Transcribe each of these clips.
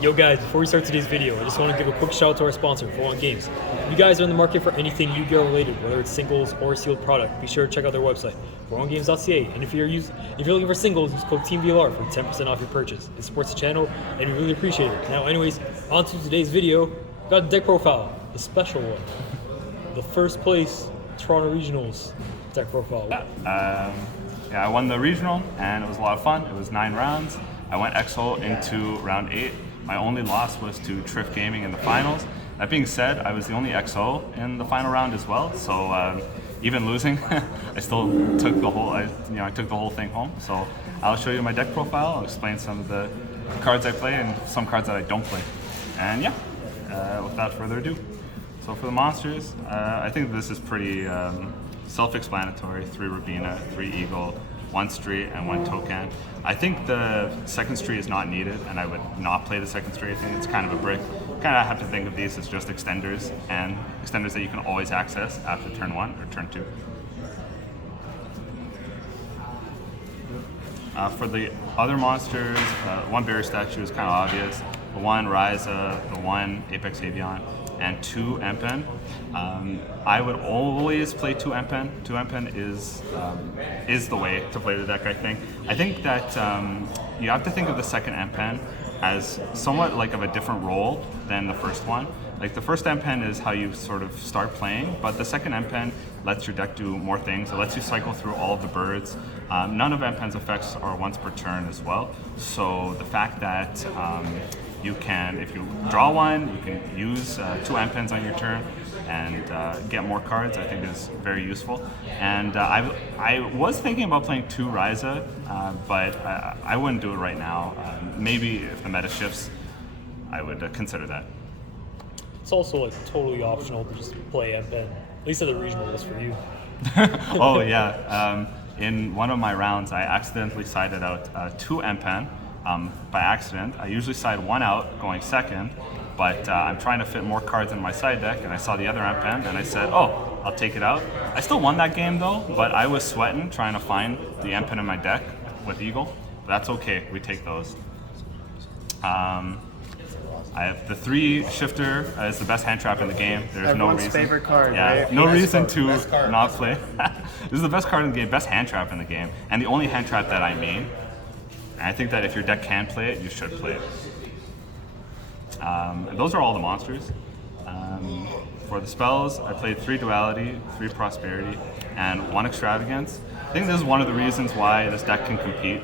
Yo guys, before we start today's video, I just want to give a quick shout out to our sponsor, Floowandereeze. If you guys are in the market for anything Yu-Gi-Oh related, whether it's singles or a sealed product, be sure to check out their website, floowandereeze.ca. And if you're looking for singles, use code TeamVLR for 10% off your purchase. It supports the channel and we really appreciate it. Now anyways, on to today's video. We got the deck profile, the special one. The first place Toronto Regionals deck profile. Yeah, I won the regional and it was a lot of fun. It was 9 rounds. I went XO into round 8. My only loss was to Triff Gaming in the finals. That being said, I was the only XO in the final round as well. So even losing, I still took the whole, I took the whole thing home. So I'll show you my deck profile. I'll explain some of the cards I play and some cards that I don't play. And yeah, without further ado. So for the monsters, I think this is pretty self-explanatory. 3 Rabina, 3 Eagle, 1 Street, and 1 Token. I think the second Street is not needed, and I would not play the second Street. I think it's kind of a brick. Kind of have to think of these as just extenders, and extenders that you can always access after turn 1 or turn 2. For the other monsters, 1 Barrier Statue is kind of obvious. The 1 Ryza, the 1 Apex Avian, and 2 Empen. I would always play 2 Empen. 2 Empen is the way to play the deck, I think. I think that you have to think of the second Empen as somewhat like of a different role than the first one. Like the first Empen is how you sort of start playing, but the second Empen lets your deck do more things. It lets you cycle through all of the birds. None of Empen's effects are once per turn as well. So the fact that you can, if you draw 1, you can use 2 Empens on your turn and get more cards, I think is very useful. And I was thinking about playing 2 Ryza, but I wouldn't do it right now. Maybe if the meta shifts, I would consider that. It's also like totally optional to just play Empen, at least at the regional list for you. Oh yeah, in one of my rounds, I accidentally sided out 2 Empen. By accident. I usually side 1 out going second, but I'm trying to fit more cards in my side deck, and I saw the other Empen, and I said, oh, I'll take it out. I still won that game though, but I was sweating trying to find the Empen in my deck with Eagle. But that's okay, we take those. I have the 3 Shifter is the best hand trap in the game. There's Everyone's no reason. favorite card, yeah, right? no Best reason card, to not play. This is the best card in the game, best hand trap in the game, and the only hand trap that I main. And I think that if your deck can play it, you should play it. And those are all the monsters. For the spells, I played 3 Duality, 3 Prosperity, and 1 Extravagance. I think this is one of the reasons why this deck can compete.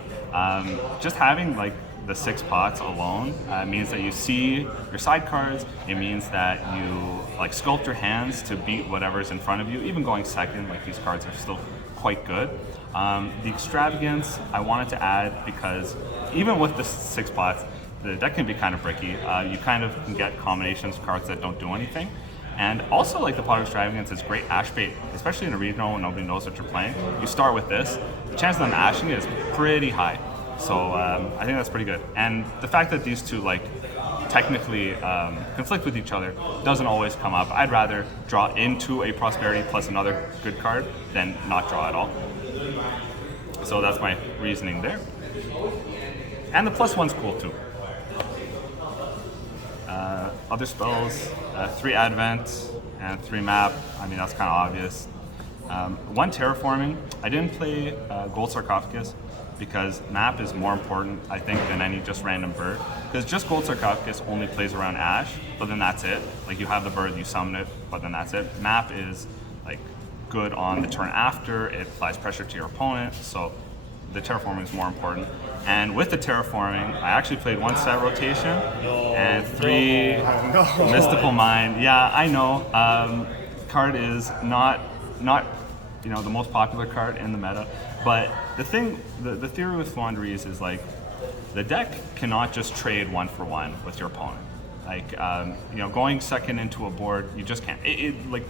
Just having like the 6 pots alone means that you see your side cards. It means that you like sculpt your hands to beat whatever's in front of you. Even going second, like these cards are still quite good. The Extravagance I wanted to add because even with the 6 pots, the deck can be kind of bricky. You kind of can get combinations of cards that don't do anything. And also like the pot of Extravagance is great ash bait, especially in a regional when nobody knows what you're playing. You start with this, the chance of them ashing it is pretty high. So I think that's pretty good. And the fact that these 2 like technically conflict with each other doesn't always come up. I'd rather draw into a Prosperity plus another good card than not draw at all. So that's my reasoning there. And the +1's cool too. Other spells, 3 Advent and 3 Map. I mean, that's kind of obvious. 1 Terraforming. I didn't play Gold Sarcophagus because Map is more important, I think, than any just random bird. Because just Gold Sarcophagus only plays around Ash, but then that's it. Like you have the bird, you summon it, but then that's it. Map is like good on the turn after, it applies pressure to your opponent, so the terraforming is more important. And with the terraforming, I actually played 1 set rotation and 3 Mystical Mind. Yeah, I know. Card is not the most popular card in the meta, but the theory with Floowandereeze is like the deck cannot just trade 1 for 1 with your opponent. Like going second into a board, you just can't. Like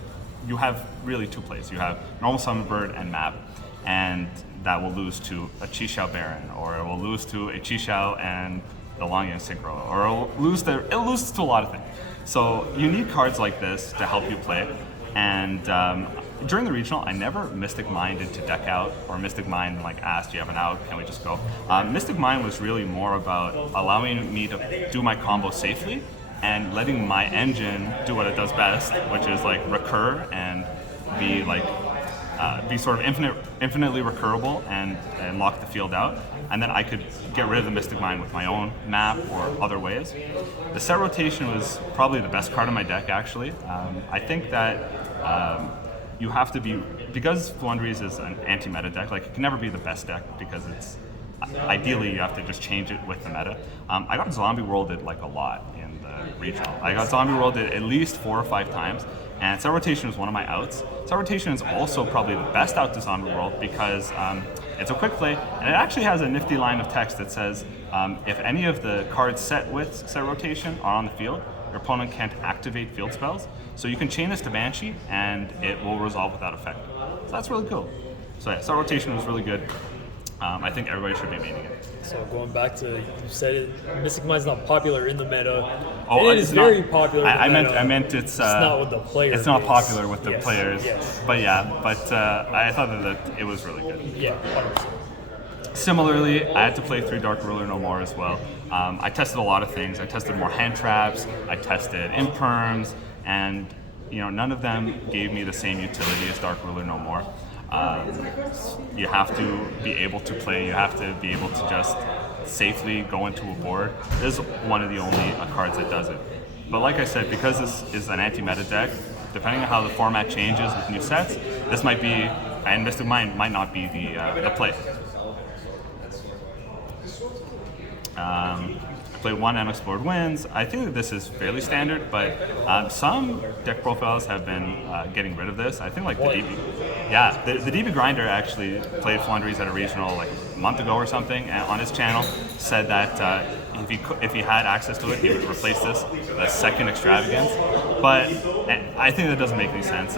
you have really 2 plays. You have normal summon bird and map, and that will lose to a Chi-Xiao Baron, or it will lose to a Chi-Xiao and the Longyang Synchro, or it loses to a lot of things. So you need cards like this to help you play, and during the regional, I never Mystic Minded to deck out or Mystic Mind and like asked, do you have an out? Can we just go? Mystic Mind was really more about allowing me to do my combo safely and letting my engine do what it does best, which is like recur and be like be sort of infinitely recurable and lock the field out. And then I could get rid of the Mystic Mind with my own map or other ways. The set rotation was probably the best card in my deck, actually. I think that you have to be, because Floowandereeze is an anti-meta deck, like it can never be the best deck because it's, ideally you have to just change it with the meta. I got zombie worlded like a lot in the regional. I got zombie worlded at least 4 or 5 times. And set rotation is one of my outs. Set rotation is also probably the best out to Zombie World because it's a quick play, and it actually has a nifty line of text that says, if any of the cards set with set rotation are on the field, your opponent can't activate field spells. So you can chain this to Banshee, and it will resolve without effect. So that's really cool. So yeah, set rotation was really good. I think everybody should be maining it. So going back to, you said it, Mystic Mind's not popular in the meta. Oh, it is very popular. I meant it's not with the players. It's not popular with the players. Yes. But yeah, I thought that it was really good. Yeah, 100%. Similarly, I had to play through Dark Ruler No More as well. I tested a lot of things. I tested more hand traps. I tested imperms, and none of them gave me the same utility as Dark Ruler No More. You have to be able to play. You have to be able to just safely go into a board. This is one of the only cards that does it. But like I said, because this is an anti-meta deck, depending on how the format changes with new sets, this might be, and Mystic Mind might not be the play. I played 1 Unexplored Winds. I think that this is fairly standard, but some deck profiles have been getting rid of this. I think like the DB. Yeah, the DB Grinder actually played Floowandereeze at a regional like a month ago or something, and on his channel said that if he had access to it, he would replace this with a second Extravagance. But I think that doesn't make any sense.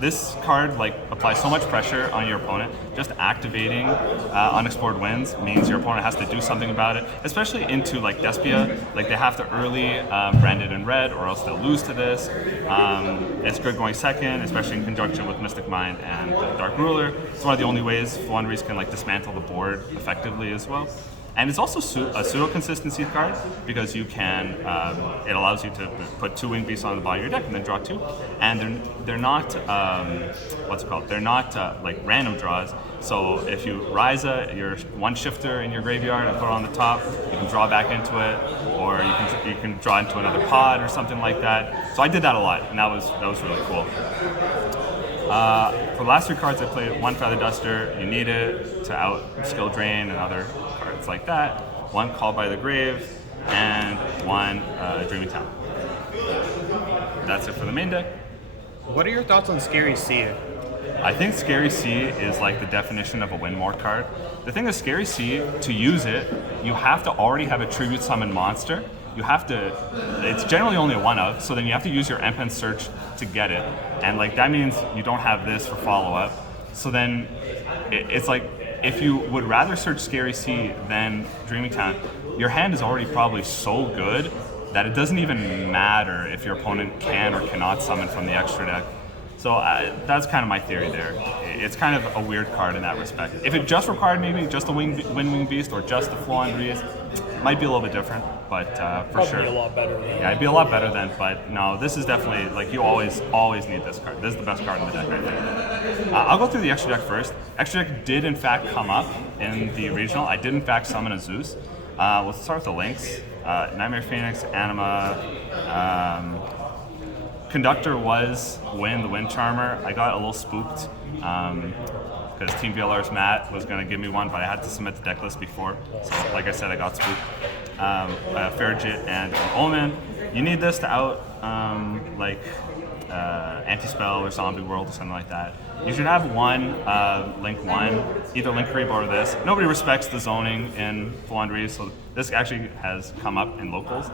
This card like applies so much pressure on your opponent. Just activating Unexplored Winds means your opponent has to do something about it, especially into like Despia. Like they have to early brand it in red, or else they'll lose to this. It's good going second, especially in conjunction with Mystic Mind and Dark Ruler. It's one of the only ways Floowandereeze can like dismantle the board effectively as well. And it's also a pseudo-consistency card because you can, it allows you to put 2 Winged Beasts on the bottom of your deck and then draw 2. And they're not, what's it called? They're not like random draws. So if you Ryza your 1 shifter in your graveyard and put it on the top, you can draw back into it, or you can draw into another pod or something like that. So I did that a lot, and that was really cool. For the last 3 cards I played 1 Feather Duster. You need it to out Skill Drain and other cards like that. 1 Called by the Grave, and 1 Dreaming Town. That's it for the main deck. What are your thoughts on Scary Sea? I think Scary Sea is like the definition of a win more card. The thing is, Scary Sea, to use it, you have to already have a Tribute Summon monster. You have to, it's generally only a 1-of, so then you have to use your Empen Search to get it. And like that means you don't have this for follow-up. So then it's like, if you would rather search Scary Sea than Dreaming Town, your hand is already probably so good that it doesn't even matter if your opponent can or cannot summon from the extra deck. So that's kind of my theory there. It's kind of a weird card in that respect. If it just required maybe just a Winged Beast or just a Floowandereeze, it might be a little bit different, but for sure. Probably a lot better then. Yeah, it'd be a lot better then, but no, this is definitely, like, you always need this card. This is the best card in the deck right there. I'll go through the extra deck first. Extra deck did in fact come up in the regional. I did in fact summon a Zeus. Let's start with the links. Nightmare Phoenix, Anima, Conductor was the Wind Charmer. I got a little spooked because Team VLR's Matt was going to give me one, but I had to submit the deck list before. So like I said, I got spooked. Farigit and Omen. You need this to out Anti-Spell or Zombie World or something like that. You should have 1 Link 1, either Link Creep or this. Nobody respects the zoning in Floowandereeze, so this actually has come up in locals.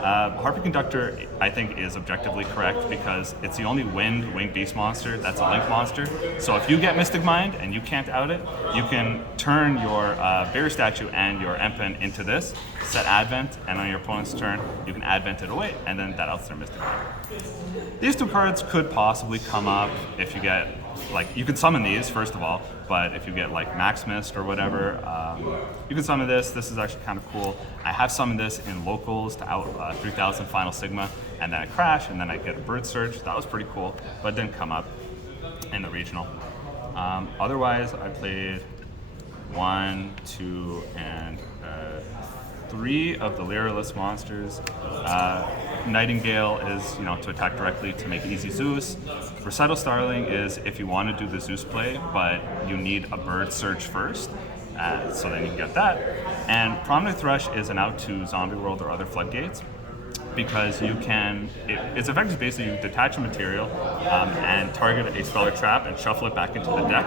Harpy Conductor, I think, is objectively correct because it's the only Winged Beast monster that's a Link monster. So if you get Mystic Mind and you can't out it, you can turn your Barrier Statue and your Empen into this, set Advent, and on your opponent's turn, you can Advent it away, and then that outs their Mystic Mind. These 2 cards could possibly come up if you get like you can summon these first of all, but if you get like Max Mist or whatever, you can summon this. This is actually kind of cool. I have summoned this in locals to out 3000 Final Sigma, and then I crash, and then I get a Bird Search. That was pretty cool, but it didn't come up in the regional. Otherwise, I played 1, 2, and 3 of the Lyralist monsters. Nightingale is, to attack directly to make easy Zeus. Recital Starling is if you want to do the Zeus play, but you need a Bird Search first, so then you can get that. And Prominent Thrush is an out to Zombie World or other floodgates, because you can, it's effectively basically you detach a material and target a spell or trap and shuffle it back into the deck.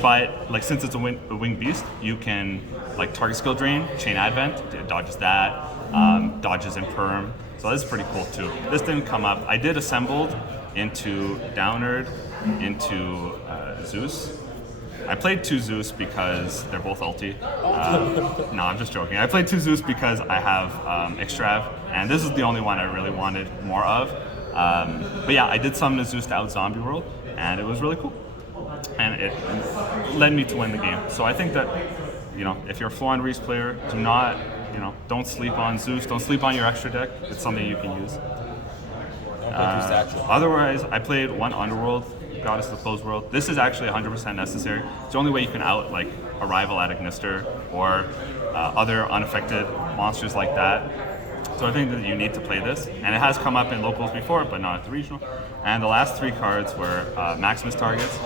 But like since it's a winged beast, you can like target skill drain, chain advent, it dodges that, dodges imperm. So this is pretty cool too. This didn't come up. I did assembled into Downerd, into Zeus. I played 2 Zeus because they're both ulti. No, I'm just joking. I played 2 Zeus because I have Extrav, and this is the only one I really wanted more of. But yeah, I did summon a Zeus to out Zombie World, and it was really cool. And it led me to win the game. So I think that, if you're a Floowandereeze player, don't sleep on Zeus, don't sleep on your extra deck. It's something you can use. Otherwise, I played 1 Underworld, Goddess of the Closed World. This is actually 100% necessary. It's the only way you can out like Arrival at Ignister or other unaffected monsters like that. So I think that you need to play this, and it has come up in locals before, but not at the regional. And the last 3 cards were Maximus targets.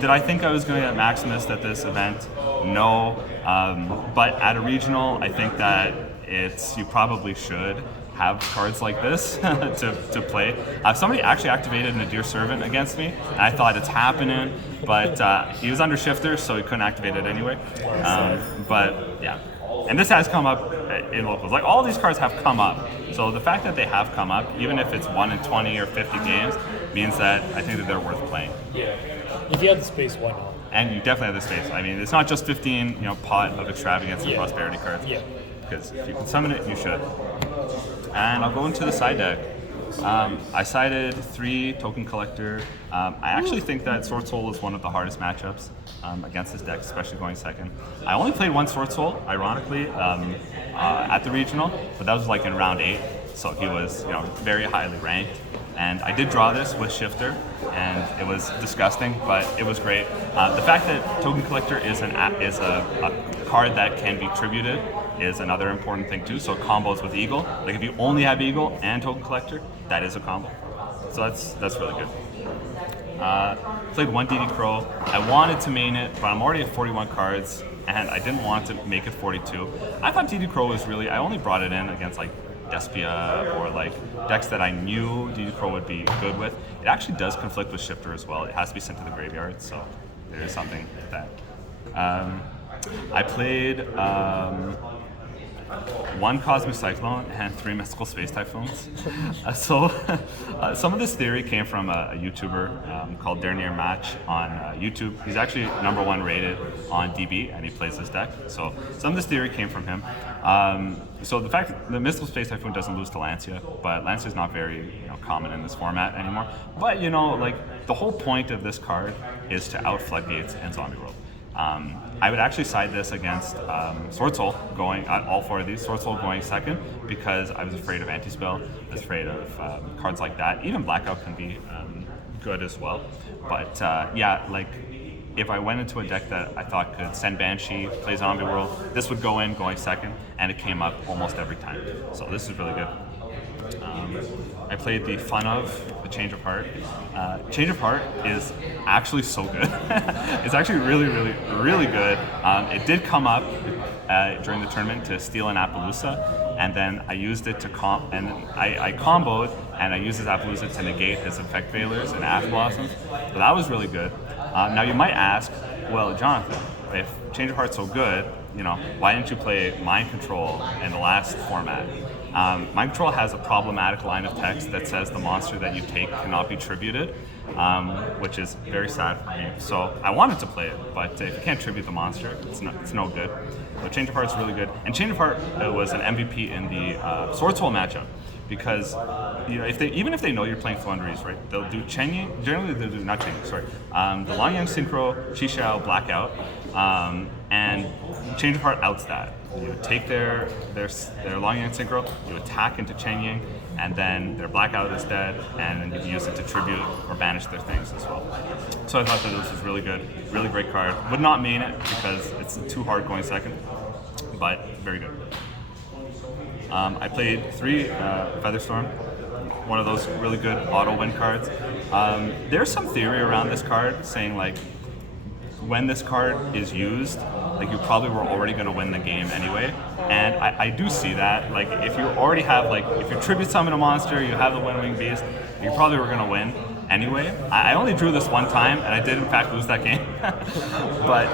Did I think I was going to get Maximus at this event? No, but at a regional, I think that you probably should have cards like this to play. Somebody actually activated Nadir Servant against me, and I thought it's happening, but he was under Shifter, so he couldn't activate it anyway. But yeah, and this has come up in locals. Like all these cards have come up, so the fact that they have come up, even if it's 1 in 20 or 50 games, means that I think that they're worth playing. Yeah, if you have the space, why not? And you definitely have the space. I mean, it's not just 15, pot of extravagance and prosperity cards. Yeah. Because if you can summon it, you should. And I'll go into the side deck. I sided 3 Token Collector. I actually think that Sword Soul is one of the hardest matchups against this deck, especially going second. I only played 1 Sword Soul, ironically, at the regional, but that was like in round 8, so he was very highly ranked. And I did draw this with Shifter, and it was disgusting, but it was great. The fact that Token Collector is a card that can be tributed is another important thing too. So combos with Eagle, like if you only have Eagle and Token Collector, that is a combo. So that's really good. Played 1 DD Crow. I wanted to main it, but I'm already at 41 cards, and I didn't want to make it 42. I thought DD Crow was I only brought it in against like Despia or like decks that I knew DD Crow would be good with. It actually does conflict with Shifter as well. It has to be sent to the graveyard, so there is something like that. I played 1 Cosmic Cyclone and 3 Mystical Space Typhoons. Some of this theory came from a YouTuber called Dernier Match on YouTube. He's actually #1 rated on DB, and he plays this deck. So some of this theory came from him. So the fact that the Mystical Space Typhoon doesn't lose to Lancia, but Lancia is not very common in this format anymore. But like the whole point of this card is to out Floodgates and Zombie World. I would actually side this against Sword Soul going at all 4 of these. Sword Soul going second because I was afraid of Anti-Spell, I was afraid of cards like that. Even Blackout can be good as well. But yeah, like if I went into a deck that I thought could send Banshee, play Zombie World, this would go in going second, and it came up almost every time. So this is really good. I played the Fun of the Change of Heart. Change of Heart is actually so good. It's actually really, really, really good. It did come up during the tournament to steal an Appaloosa, and then I used it to I comboed, and I used his Appaloosa to negate his Effect Veilers and Ash Blossoms. So that was really good. Now you might ask, well, Jonathan, if Change of Heart's so good, why didn't you play Mind Control in the last format? Mind Control has a problematic line of text that says the monster that you take cannot be tributed, which is very sad for me. So I wanted to play it, but if you can't tribute the monster, it's no good. So Change of Heart's really good, and Change of Heart was an MVP in the Sword Soul matchup because even if they know you're playing Floowandereeze, right, they'll do Chenying. Generally, they'll do not Chenying. Sorry, the Longyang Synchro, Chixiao, Blackout, and Change of Heart outs that. You take their Longyang Synchro, you attack into Chenying, and then their Blackout is dead, and then you can use it to tribute or banish their things as well. So I thought that this was really good, really great card. Would not main it because it's too hard going second, but very good. I played 3 Featherstorm, one of those really good auto win cards. There's some theory around this card saying like when this card is used, like you probably were already going to win the game anyway, and I do see that. Like if you already have if you tribute summon a monster, you have the Wind-Wing Beast, you probably were going to win anyway. I only drew this one time, and I did in fact lose that game. But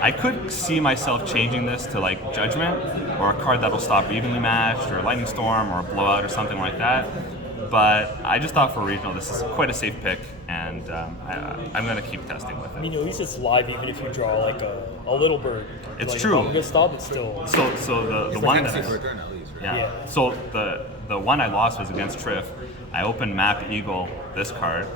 I could see myself changing this to like Judgment or a card that'll stop evenly matched, or Lightning Storm, or a Blowout, or something like that. But I just thought for regional, this is quite a safe pick, and I'm going to keep testing with it. I mean, at least it's live, even if you draw like a little bird. It's like, true. If I'm gonna stop, it's still. So the one that yeah. So the one I lost was against Triff. I opened Map Eagle this card.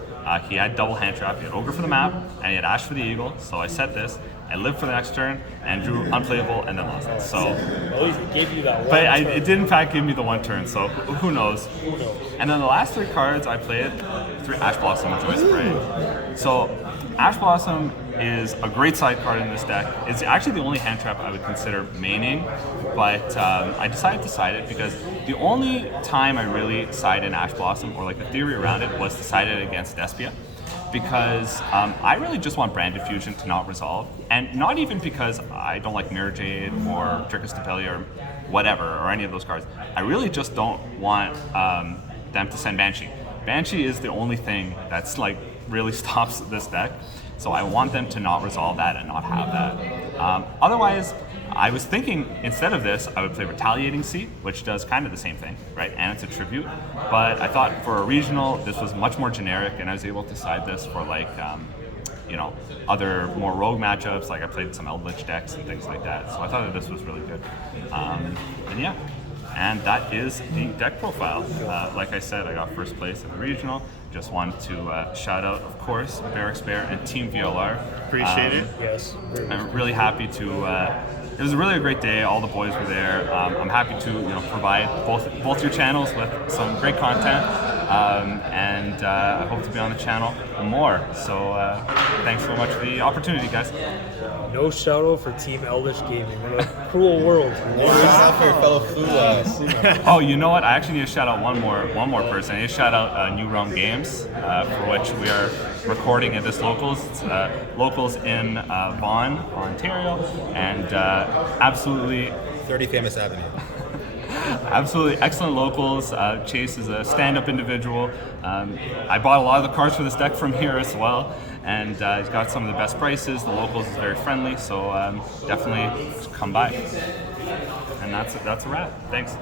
He had double hand trap. He had Ogre for the map, and he had Ash for the Eagle. So I set this. I lived for the next turn and drew unplayable and then lost it. So, at least it gave you that one. But turn. It did in fact give me the one turn. So who knows? Who knows? And then the last 3 cards I played, 3 Ash Blossom and Joy Spray. So Ash Blossom is a great side card in this deck. It's actually the only hand trap I would consider maining, but I decided to side it because the only time I really side in Ash Blossom, or like the theory around it, was to side it against Despia. Because I really just want Brand Diffusion to not resolve, and not even because I don't like Mirror Jade or Trick of Stapelia or whatever, or any of those cards. I really just don't want them to send Banshee. Banshee is the only thing that's like really stops this deck, so I want them to not resolve that and not have that. Otherwise, I was thinking instead of this, I would play Retaliating Sea, which does kind of the same thing, right? And it's a tribute. But I thought for a regional, this was much more generic, and I was able to side this for like, other more rogue matchups. Like I played some Eldritch decks and things like that. So I thought that this was really good. And yeah, and that is the deck profile. Like I said, I got first place in the regional. Just wanted to shout out, of course, Barracks Bear and Team VLR. Appreciate it. Yes. I'm really happy to. It was really a great day. All the boys were there. I'm happy to provide both your channels with some great content, and I hope to be on the channel more. So thanks so much for the opportunity, guys. No shout out for Team Eldritch Gaming. What a cruel world. Yourself for your fellow Floo. Oh, you know what? I actually need to shout out one more person. I need to shout out New Realm Games, for which we are recording at this locals. It's locals in Vaughan, Ontario, and absolutely 30 Famous Avenue. Absolutely excellent locals. Chase is a stand-up individual. I bought a lot of the cards for this deck from here as well, and he's got some of the best prices. The locals is very friendly, so definitely come by. And that's a wrap. Thanks.